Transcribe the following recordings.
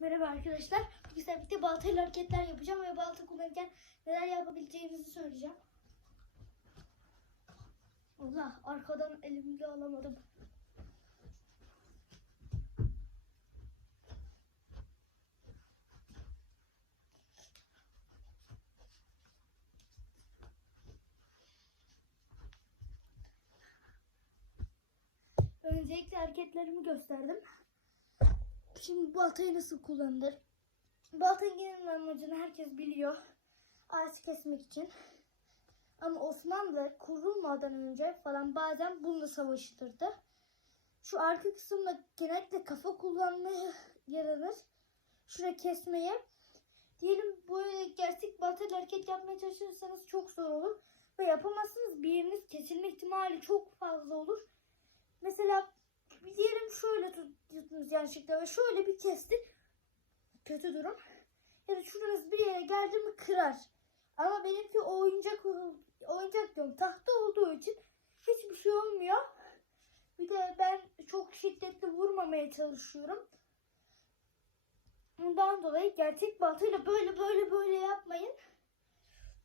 Merhaba arkadaşlar. Bugün sizlerle birlikte baltayla hareketler yapacağım ve balta kullanırken neler yapabileceğimizi söyleyeceğim. Allah arkadan elimle alamadım. Öncelikle hareketlerimi gösterdim. Şimdi baltayı nasıl kullanılır? Baltanın genel amacını herkes biliyor. Ağaç kesmek için. Ama Osmanlı kurulmadan önce falan bazen bununla savaştırdı. Şu arka kısımda genellikle kafa kullanmaya yaranır. Şuraya kesmeye. Diyelim böyle gerçek baltayla hareket yapmaya çalışırsanız çok zor olur. Ve yapamazsınız bir yeriniz kesilme ihtimali çok fazla olur. Mesela bir diyelim şöyle tut- tuttunuz yanlışlıkla ve şöyle bir kestik. Kötü durum. Ya da şuranız bir yere geldi mi kırar. Ama benimki oyuncak oyuncak diyorum tahta olduğu için hiçbir şey olmuyor. Bir de ben çok şiddetli vurmamaya çalışıyorum. Bundan dolayı gerçek baltayla böyle böyle böyle yapmayın.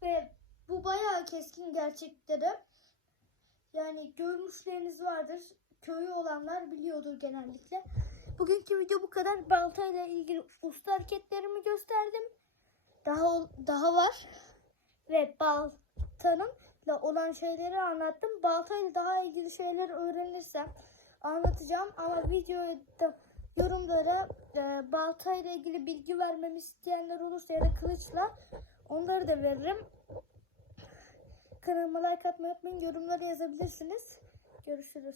Ve bu bayağı keskin gerçekte. Yani görmüşleriniz vardır. Köyü olanlar biliyordur genellikle. Bugünkü video bu kadar. Baltayla ilgili usta hareketlerimi gösterdim. Daha daha var. Ve baltanın olan şeyleri anlattım. Baltayla daha ilgili şeyler öğrenirsem anlatacağım. Ama videoda yorumlara e, baltayla ilgili bilgi vermemi isteyenler olursa ya da kılıçla onları da veririm. Kanalıma like atmayı unutmayın. Yorumlara yazabilirsiniz. Görüşürüz.